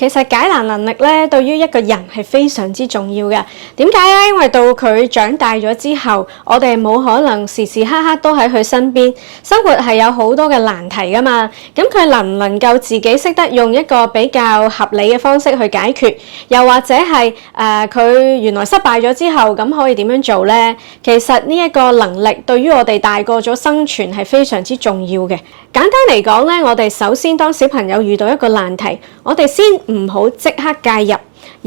其實解難能力咧，對於一個人係非常之重要嘅。點解咧？因為到佢長大咗之後，我哋冇可能時時刻刻都喺佢身邊，生活係有好多嘅難題噶嘛。咁佢能唔能夠自己識得用一個比較合理嘅方式去解決，又或者係佢原來失敗咗之後，咁可以點樣做咧？其實呢一個能力對於我哋大個咗生存係非常之重要嘅。簡單嚟講咧，我哋首先當小朋友遇到一個難題，我哋先唔好即刻介入，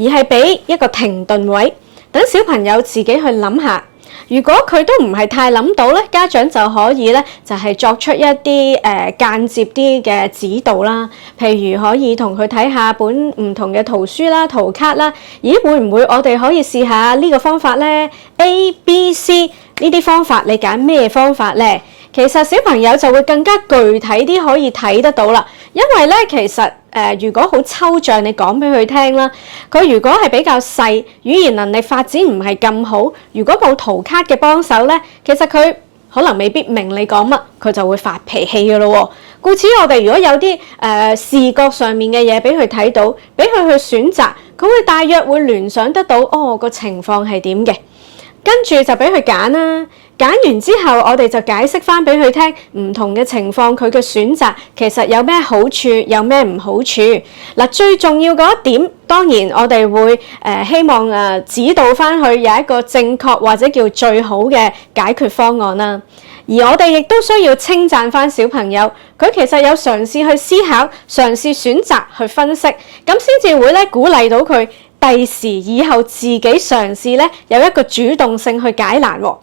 而係俾一個停頓位，等小朋友自己去諗下。如果佢都唔係太諗到咧，家長就可以咧就係作出一啲間接啲嘅指導啦。譬如可以同佢睇下本唔同嘅圖書啦、圖卡啦。咦，會唔會我哋可以試下呢個方法咧？A、B、C 呢啲方法，你揀咩方法咧？其實小朋友就會更加具體啲可以睇得到啦，因為咧其實如果好抽象，你講俾佢聽啦，佢如果係比較細，語言能力發展唔係咁好，如果冇圖卡嘅幫手咧，其實佢可能未必明你講乜，佢就會發脾氣㗎咯喎。故此我哋如果有啲視覺上面嘅嘢俾佢睇到，俾佢去選擇，佢會大約會聯想得到個情況係點嘅，跟住就俾佢揀啦。揀完之後，我哋就解釋翻俾佢聽唔同嘅情況，佢嘅選擇其實有咩好處，有咩唔好處。嗱，最重要嗰一點，當然我哋會希望指導翻佢有一個正確或者叫最好嘅解決方案啦。而我哋亦都需要稱讚翻小朋友，佢其實有嘗試去思考、嘗試選擇去分析，咁先至會咧鼓勵到佢第時以後自己嘗試咧有一個主動性去解難喎。